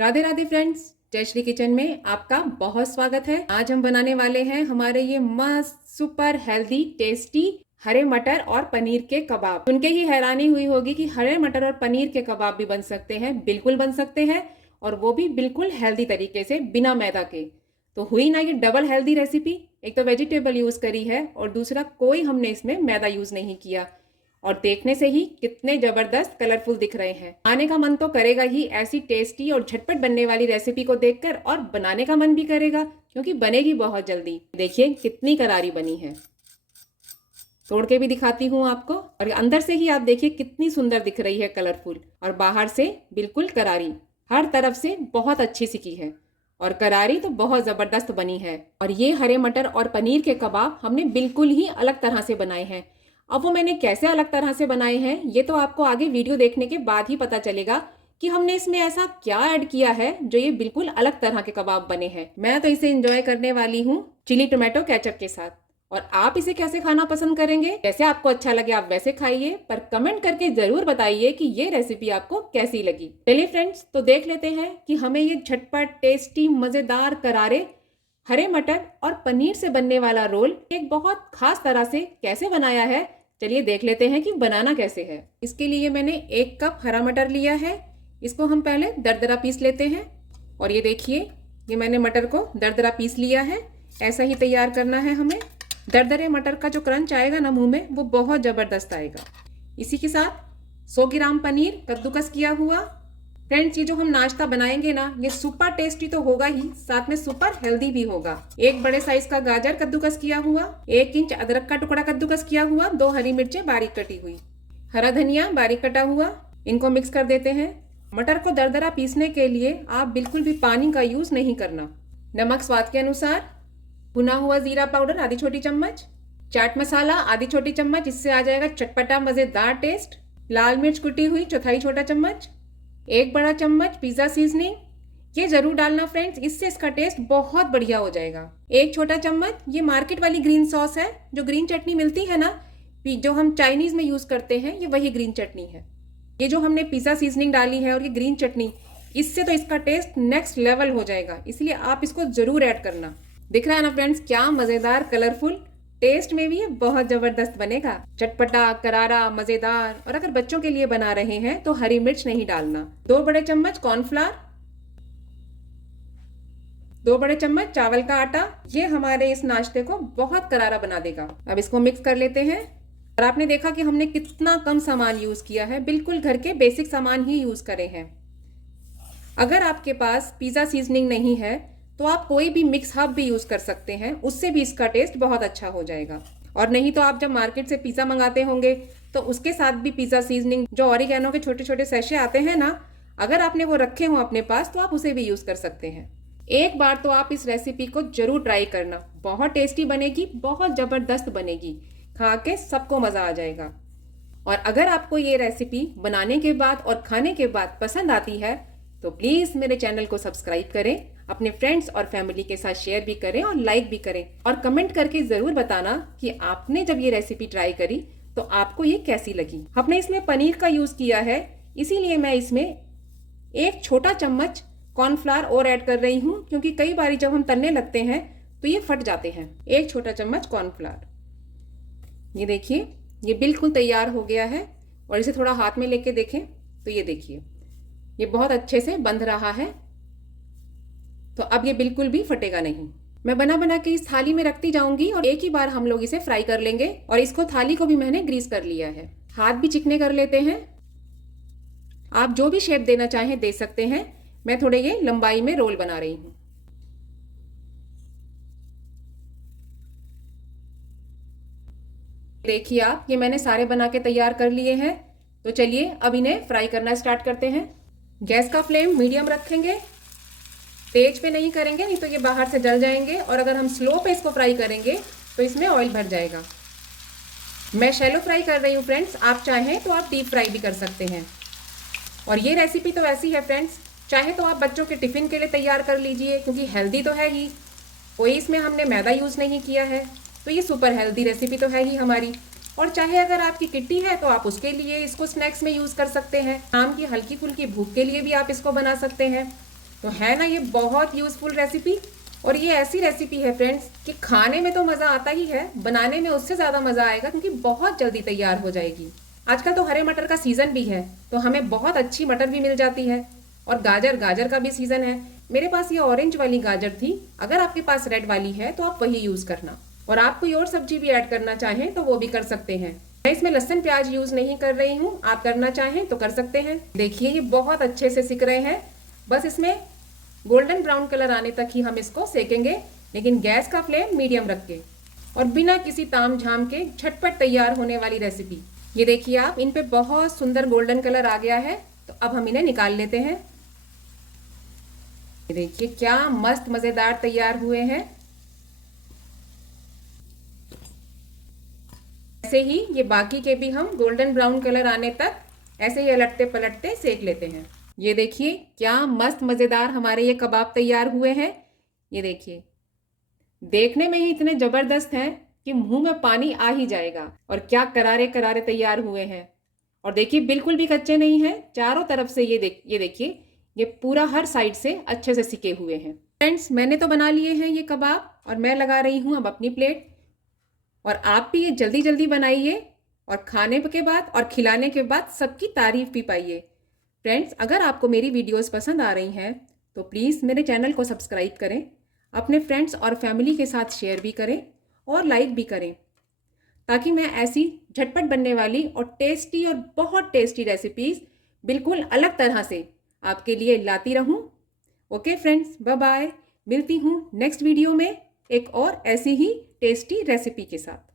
Radhe Radhe friends, जय Shri kitchen में आपका बहुत स्वागत है। आज हम बनाने वाले हैं हमारे ये मस्त सुपर हेल्दी टेस्टी हरे मटर और पनीर के कबाब। सुन के ही हैरानी हुई होगी कि हरे मटर और पनीर के कबाब भी बन सकते हैं। बिल्कुल बन सकते हैं, और वो भी बिल्कुल हेल्दी तरीके से, बिना मैदा के। तो हुई ना ये डबल हेल्दी रेसिपी। एक तो वेजिटेबल यूज करी है और दूसरा कोई हमने इसमें मैदा यूज नहीं किया। और देखने से ही कितने जबरदस्त कलरफुल दिख रहे हैं। आने का मन तो करेगा ही ऐसी टेस्टी और झटपट बनने वाली रेसिपी को देखकर, और बनाने का मन भी करेगा क्योंकि बनेगी बहुत जल्दी। देखिए कितनी करारी बनी है। तोड़ के भी दिखाती हूँ आपको। और अंदर से ही आप देखिए कितनी सुंदर दिख रही है, कलरफुल, और बाहर से बिल्कुल करारी। हर तरफ से बहुत अच्छी सिकी है और करारी तो बहुत जबरदस्त बनी है। और ये हरे मटर और पनीर के कबाब हमने बिल्कुल ही अलग तरह से बनाए हैं। अब वो मैंने कैसे अलग तरह से बनाए हैं ये तो आपको आगे वीडियो देखने के बाद ही पता चलेगा कि हमने इसमें ऐसा क्या ऐड किया है जो ये बिल्कुल अलग तरह के कबाब बने हैं। मैं तो इसे एंजॉय करने वाली हूँ चिली टोमेटो केचप के साथ। और आप इसे कैसे खाना पसंद करेंगे, जैसे आपको अच्छा लगे आप वैसे खाइए, पर कमेंट करके जरूर बताइए कि ये रेसिपी आपको कैसी लगी। चलिए फ्रेंड्स, तो देख लेते हैं कि हमें ये झटपट टेस्टी मजेदार करारे हरे मटर और पनीर से बनने वाला रोल एक बहुत खास तरह से कैसे बनाया है। चलिए देख लेते हैं कि बनाना कैसे है। इसके लिए मैंने 1 कप हरा मटर लिया है। इसको हम पहले दरदरा पीस लेते हैं। और ये देखिए, ये मैंने मटर को दरदरा पीस लिया है। ऐसा ही तैयार करना है हमें। दरदरे मटर का जो क्रंच आएगा ना मुंह में, वो बहुत जबरदस्त आएगा। इसी के साथ 100 ग्राम पनीर कद्दूकस किया हुआ। फ्रेंड्स, ये जो हम नाश्ता बनाएंगे ना, ये सुपर टेस्टी तो होगा ही, साथ में सुपर हेल्दी भी होगा। 1 बड़े साइज का गाजर कद्दूकस किया हुआ, 1 इंच अदरक का टुकड़ा कद्दूकस किया हुआ, 2 हरी मिर्चें बारीक कटी हुई, हरा धनिया बारीक कटा हुआ। इनको मिक्स कर देते हैं। मटर को दरदरा पीसने के लिए आप बिल्कुल भी पानी का यूज नहीं करना। नमक स्वाद के अनुसार, भुना हुआ जीरा पाउडर आधी छोटी चम्मच, चाट मसाला आधी छोटी चम्मच, इससे आ जाएगा चटपटा मजेदार टेस्ट। लाल मिर्च कुटी हुई चौथाई छोटा चम्मच, 1 बड़ा चम्मच पिज्जा सीजनिंग, ये जरूर डालना फ्रेंड्स, इससे इसका टेस्ट बहुत बढ़िया हो जाएगा। 1 छोटा चम्मच ये मार्केट वाली ग्रीन सॉस है, जो ग्रीन चटनी मिलती है ना, जो हम चाइनीज में यूज करते हैं, ये वही ग्रीन चटनी है। ये जो हमने पिज्जा सीजनिंग डाली है और ये ग्रीन चटनी, इससे तो इसका टेस्ट नेक्स्ट लेवल हो जाएगा, इसलिए आप इसको जरूर ऐड करना। दिख रहा है ना फ्रेंड्स, क्या मजेदार कलरफुल, टेस्ट में भी ये बहुत जबरदस्त बनेगा। चटपटा करारा मजेदार। और अगर बच्चों के लिए बना रहे हैं तो हरी मिर्च नहीं डालना। 2 बड़े चम्मच कॉर्नफ्लावर, 2 बड़े चम्मच चावल का आटा, ये हमारे इस नाश्ते को बहुत करारा बना देगा। अब इसको मिक्स कर लेते हैं। और आपने देखा कि हमने कितना कम सामान यूज किया है, बिल्कुल घर के बेसिक सामान ही यूज करे हैं। अगर आपके पास पिज्जा सीजनिंग नहीं है तो आप कोई भी मिक्स हर्ब भी यूज कर सकते हैं, उससे भी इसका टेस्ट बहुत अच्छा हो जाएगा। और नहीं तो आप जब मार्केट से पिज्जा मंगाते होंगे तो उसके साथ भी पिज्जा सीजनिंग, जो ऑरिगेनो के छोटे छोटे सैशे आते हैं ना, अगर आपने वो रखे हो अपने पास तो आप उसे भी यूज कर सकते हैं। एक बार तो आप इस रेसिपी को जरूर ट्राई करना, बहुत टेस्टी बनेगी, बहुत जबरदस्त बनेगी, खा के सबको मजा आ जाएगा। और अगर आपको ये रेसिपी बनाने के बाद और खाने के बाद पसंद आती है तो प्लीज मेरे चैनल को सब्सक्राइब करें, अपने फ्रेंड्स और फैमिली के साथ शेयर भी करें और लाइक भी करें। और कमेंट करके जरूर बताना कि आपने जब ये रेसिपी ट्राई करी तो आपको ये कैसी लगी। हमने इसमें पनीर का यूज किया है, इसीलिए मैं इसमें 1 छोटा चम्मच कॉर्नफ्लावर और ऐड कर रही हूँ, क्योंकि कई बार जब हम तलने लगते हैं तो ये फट जाते हैं। 1 छोटा चम्मच कॉर्नफ्लावर। ये देखिए, ये बिल्कुल तैयार हो गया है। और इसे थोड़ा हाथ में लेके देखें तो ये देखिए, ये बहुत अच्छे से बंध रहा है। तो अब ये बिल्कुल भी फटेगा नहीं। मैं बना बना के इस थाली में रखती जाऊंगी और एक ही बार हम लोग इसे फ्राई कर लेंगे। और इसको, थाली को भी मैंने ग्रीस कर लिया है। हाथ भी चिकने कर लेते हैं। आप जो भी शेप देना चाहें दे सकते हैं। मैं थोड़े ये लंबाई में रोल बना रही हूं। देखिए आप, ये मैंने सारे बना के तैयार कर लिए हैं। तो चलिए अब इन्हें फ्राई करना स्टार्ट करते हैं। गैस का फ्लेम मीडियम रखेंगे, तेज पे नहीं करेंगे, नहीं तो ये बाहर से जल जाएंगे। और अगर हम स्लो पे इसको फ्राई करेंगे तो इसमें ऑयल भर जाएगा। मैं शैलो फ्राई कर रही हूँ फ्रेंड्स, आप चाहें तो आप डीप फ्राई भी कर सकते हैं। और ये रेसिपी तो ऐसी है फ्रेंड्स, चाहे तो आप बच्चों के टिफिन के लिए तैयार कर लीजिए, क्योंकि हेल्दी तो है ही, कोई इसमें हमने मैदा यूज नहीं किया है, तो ये सुपर हेल्दी रेसिपी तो है ही हमारी। और चाहे अगर आपकी किट्टी है तो आप उसके लिए इसको स्नैक्स में यूज कर सकते हैं। शाम की हल्की फुल्की भूख के लिए भी आप इसको बना सकते हैं। तो है ना ये बहुत यूज़फुल रेसिपी। और ये ऐसी रेसिपी है फ्रेंड्स कि खाने में तो मज़ा आता ही है, बनाने में उससे ज़्यादा मज़ा आएगा क्योंकि बहुत जल्दी तैयार हो जाएगी। आजकल तो हरे मटर का सीज़न भी है तो हमें बहुत अच्छी मटर भी मिल जाती है। और गाजर का भी सीज़न है। मेरे पास ये ऑरेंज वाली गाजर थी, अगर आपके पास रेड वाली है तो आप वही यूज़ करना। और आप कोई और सब्जी भी ऐड करना चाहें तो वो भी कर सकते हैं। मैं इसमें लहसुन प्याज यूज़ नहीं कर रही हूँ, आप करना चाहें तो कर सकते हैं। देखिए ये बहुत अच्छे से सिक रहे हैं। बस इसमें गोल्डन ब्राउन कलर आने तक ही हम इसको सेकेंगे, लेकिन गैस का फ्लेम मीडियम रख के। और बिना किसी ताम झाम के झटपट तैयार होने वाली रेसिपी। ये देखिए आप, इन पे बहुत सुंदर गोल्डन कलर आ गया है। तो अब हम इन्हें निकाल लेते हैं। ये देखिए क्या मस्त मज़ेदार तैयार हुए हैं। ऐसे ही ये बाकी के भी हम गोल्डन ब्राउन कलर आने तक ऐसे ही अलटते पलटते सेक लेते हैं। ये देखिए क्या मस्त मज़ेदार हमारे ये कबाब तैयार हुए हैं। ये देखिए देखने में ही इतने ज़बरदस्त हैं कि मुंह में पानी आ ही जाएगा। और क्या करारे करारे तैयार हुए हैं। और देखिए बिल्कुल भी कच्चे नहीं हैं, चारों तरफ से ये देखिए ये पूरा हर साइड से अच्छे से सिके हुए हैं। फ्रेंड्स मैंने तो बना लिए हैं ये कबाब और मैं लगा रही हूँ अब अपनी प्लेट। और आप भी ये जल्दी जल्दी बनाइए और खाने के बाद और खिलाने के बाद सबकी तारीफ भी पाइए। फ्रेंड्स अगर आपको मेरी वीडियोस पसंद आ रही हैं तो प्लीज़ मेरे चैनल को सब्सक्राइब करें, अपने फ्रेंड्स और फैमिली के साथ शेयर भी करें और लाइक भी करें, ताकि मैं ऐसी झटपट बनने वाली और टेस्टी और बहुत टेस्टी रेसिपीज़ बिल्कुल अलग तरह से आपके लिए लाती रहूं। Okay friends, bye bye. मिलती हूँ नेक्स्ट वीडियो में एक और ऐसी ही टेस्टी रेसिपी के साथ।